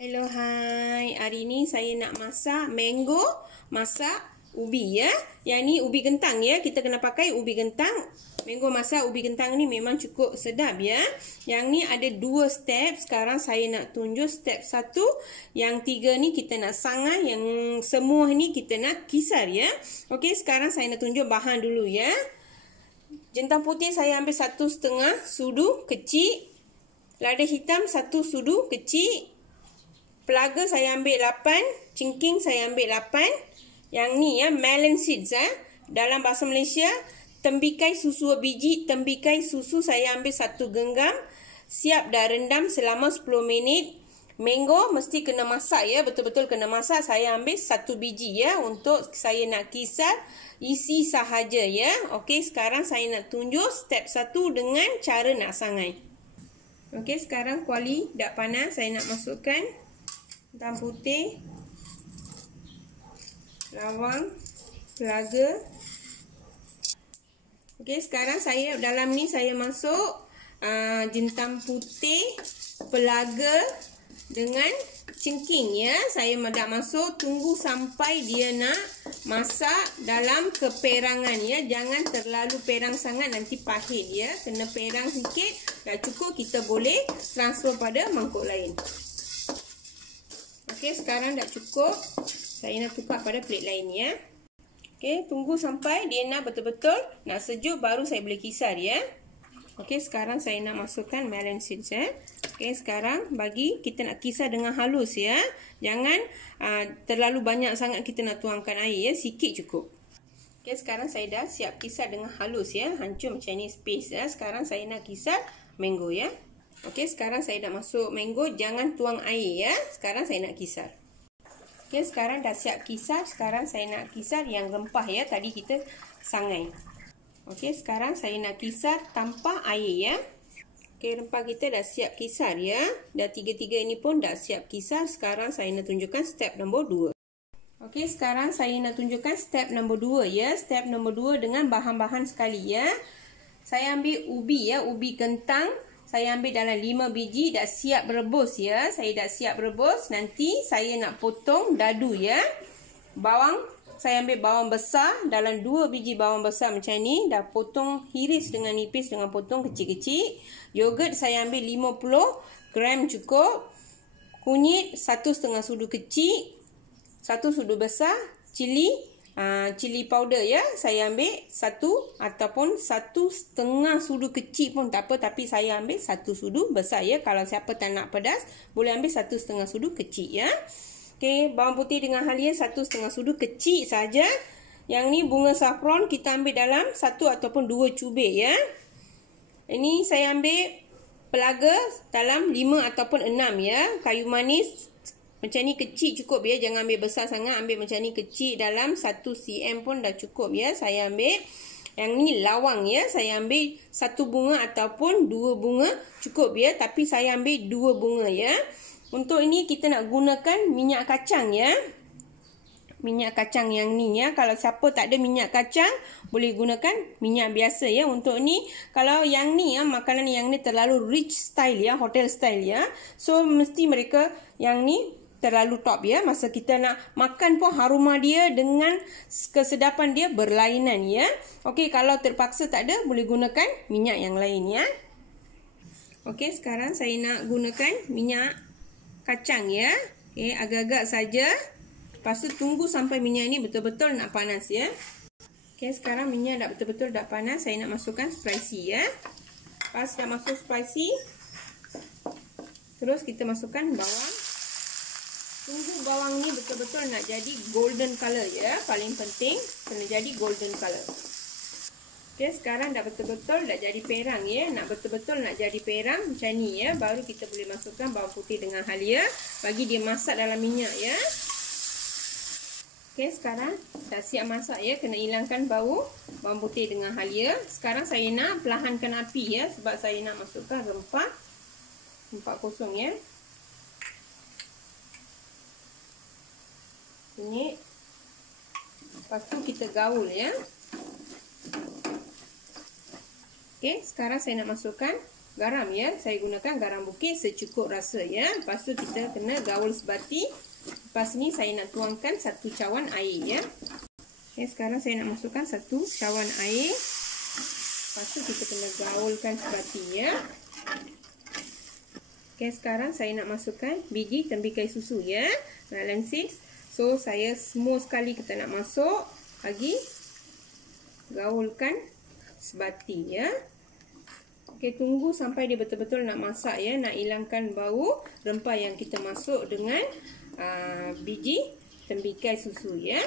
Hello, hai. Hari ni saya nak masak mango, masak ubi ya. Yang ni ubi kentang ya. Kita kena pakai ubi kentang. Mango masak ubi kentang ni memang cukup sedap ya. Yang ni ada 2 step. Sekarang saya nak tunjuk step 1. Yang 3 ni kita nak sangai. Yang semua ni kita nak kisar ya. Okey, sekarang saya nak tunjuk bahan dulu ya. Jintan putih saya ambil 1,5 sudu kecil. Lada hitam 1 sudu kecil. Pelaga saya ambil 8, cingking saya ambil 8. Yang ni ya, melon seeds Dalam bahasa Malaysia, tembikai susu biji, tembikai susu saya ambil 1 genggam. Siap dah rendam selama 10 minit. Mango mesti kena masak ya, betul-betul kena masak. Saya ambil 1 biji ya untuk saya nak kisar isi sahaja ya. Okey, sekarang saya nak tunjuk step 1 dengan cara nak sangai. Okey, sekarang kuali dah panas, saya nak masukkan hitam putih, lawang, pelaga. Okey, sekarang saya dalam ni saya masuk jintan putih, pelaga dengan cingking ya. Saya dah masuk, tunggu sampai dia nak masak dalam keperangan ya. Jangan terlalu perang sangat, nanti pahit ya. Kena perang sikit, dah cukup, kita boleh transfer pada mangkuk lain. Okey, sekarang dah cukup. Saya nak tukar pada plate lain ya. Okey, tunggu sampai dia nak betul-betul nak sejuk, baru saya boleh kisar ya. Okey, sekarang saya nak masukkan melon seeds ya. Okey, sekarang kita nak kisar dengan halus ya. Jangan terlalu banyak sangat kita nak tuangkan air ya, sikit cukup. Okey, sekarang saya dah siap kisar dengan halus ya. Hancur macam ni space ya. Sekarang saya nak kisar mango ya. Okey, sekarang saya dah masuk mango, jangan tuang air ya. Sekarang saya nak kisar. Okey, sekarang dah siap kisar. Sekarang saya nak kisar yang rempah ya. Tadi kita sangai. Okey, sekarang saya nak kisar tanpa air ya. Okey, rempah kita dah siap kisar ya. Dah 3 ini pun dah siap kisar. Sekarang saya nak tunjukkan step nombor 2. Okey, sekarang saya nak tunjukkan step nombor 2 ya. Step nombor 2 dengan bahan-bahan sekali ya. Saya ambil ubi ya, ubi kentang. Saya ambil dalam 5 biji, dah siap rebus ya. Saya dah siap rebus. Nanti saya nak potong dadu ya. Bawang, saya ambil bawang besar. Dalam 2 biji bawang besar macam ni. Dah potong hiris dengan nipis dengan potong kecil-kecil. Yogurt saya ambil 50 gram cukup. Kunyit 1,5 sudu kecil. 1 sudu besar. Cili powder ya, saya ambil 1 ataupun 1,5 sudu kecil pun tak apa, tapi saya ambil 1 sudu besar ya. Kalau siapa tak nak pedas, boleh ambil 1,5 sudu kecil ya. Okey, bawang putih dengan halia 1,5 sudu kecil saja. Yang ni bunga saffron kita ambil dalam 1 ataupun 2 cubit ya. Ini saya ambil pelaga dalam 5 ataupun 6 ya. Kayu manis macam ni kecil cukup ya, jangan ambil besar sangat, ambil macam ni kecil dalam 1 cm pun dah cukup ya. Saya ambil yang ni lawang ya, saya ambil 1 bunga ataupun 2 bunga cukup ya, tapi saya ambil 2 bunga ya. Untuk ini kita nak gunakan minyak kacang ya. Minyak kacang yang ni ya. Kalau siapa tak ada minyak kacang, boleh gunakan minyak biasa ya. Untuk ni, kalau yang ni ya, makanan yang ni terlalu rich style ya, hotel style ya. So mesti mereka yang ni terlalu top ya. Masa kita nak makan pun aroma dia dengan kesedapan dia berlainan ya. Okey, kalau terpaksa tak ada, boleh gunakan minyak yang lain ya. Okey, sekarang saya nak gunakan minyak kacang ya. Okey, agak-agak saja. Lepas tu tunggu sampai minyak ni betul-betul nak panas ya. Okey, sekarang minyak dah betul-betul dah panas. Saya nak masukkan spicy ya. Pas dah masuk spicy, terus kita masukkan bawang. Tunggu bawang ni betul-betul nak jadi golden color ya. Paling penting kena jadi golden color. Okey, sekarang dah betul-betul dah jadi perang ya. Nak betul-betul nak jadi perang macam ni ya. Baru kita boleh masukkan bawang putih dengan halia. Bagi dia masak dalam minyak ya. Okey, sekarang dah siap masak ya. Kena hilangkan bau bawang putih dengan halia. Sekarang saya nak perlahankan api ya. Sebab saya nak masukkan rempah. Rempah kosong ya. Kunyit. Lepas tu kita gaul ya. Okey, sekarang saya nak masukkan garam ya. Saya gunakan garam bukit secukup rasa ya. Lepas tu kita kena gaul sebati. Lepas ni saya nak tuangkan 1 cawan air ya. Okay, sekarang saya nak masukkan 1 cawan air. Lepas tu kita kena gaulkan sebati ya. Okay, sekarang saya nak masukkan biji tembikai susu ya. Melon seeds. So saya semua sekali kita nak masuk. Lagi gaulkan sebati ya. Okey, tunggu sampai dia betul-betul nak masak ya, nak hilangkan bau rempah yang kita masuk dengan biji tembikai susu ya.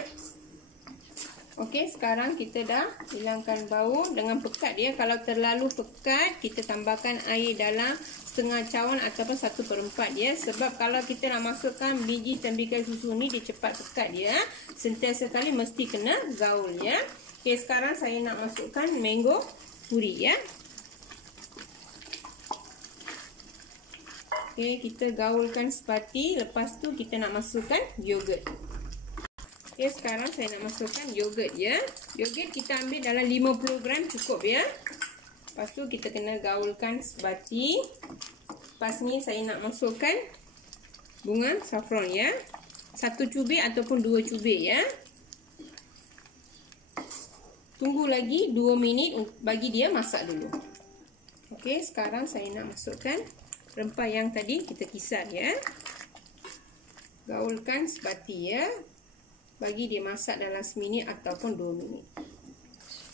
Okey, sekarang kita dah hilangkan bau dengan pekat ya. Kalau terlalu pekat, kita tambahkan air dalam setengah cawan ataupun 1/4 ya. Sebab kalau kita nak masukkan biji tembikai susu ni, dia cepat pekat ya. Sentiasa kali mesti kena gaul ya. Okey, sekarang saya nak masukkan mango puri ya. Okey, kita gaulkan sebati. Lepas tu kita nak masukkan yogurt. Okey, sekarang saya nak masukkan yogurt ya. Yogurt kita ambil dalam 50 gram cukup ya. Lepas tu kita kena gaulkan sebati. Lepas ni saya nak masukkan bunga saffron ya. 1 cubik ataupun 2 cubik ya. Tunggu lagi 2 minit bagi dia masak dulu. Okey, sekarang saya nak masukkan rempah yang tadi kita kisar ya. Gaulkan sebati ya. Bagi dia masak dalam 1 minit ataupun 2 minit.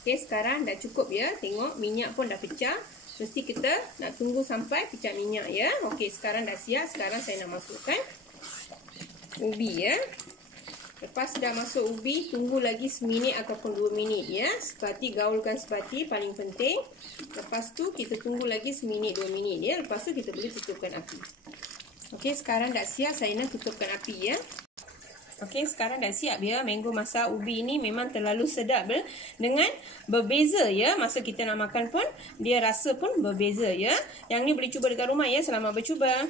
Okey, sekarang dah cukup ya. Tengok minyak pun dah pecah. Mesti kita nak tunggu sampai pecah minyak ya. Okey, sekarang dah siap. Sekarang saya nak masukkan ubi ya. Lepas dah masuk ubi, tunggu lagi 1 minit ataupun 2 minit ya. Sebati, gaulkan sebati paling penting. Lepas tu kita tunggu lagi 1 minit 2 minit ya. Lepas tu kita boleh tutupkan api. Okey, sekarang dah siap. Saya nak tutupkan api ya. Okey, sekarang dah siap ya. Mango masak ubi ni memang terlalu sedap dengan berbeza ya. Masa kita nak makan pun dia rasa pun berbeza ya. Yang ni boleh cuba dekat rumah ya. Selamat bercuba.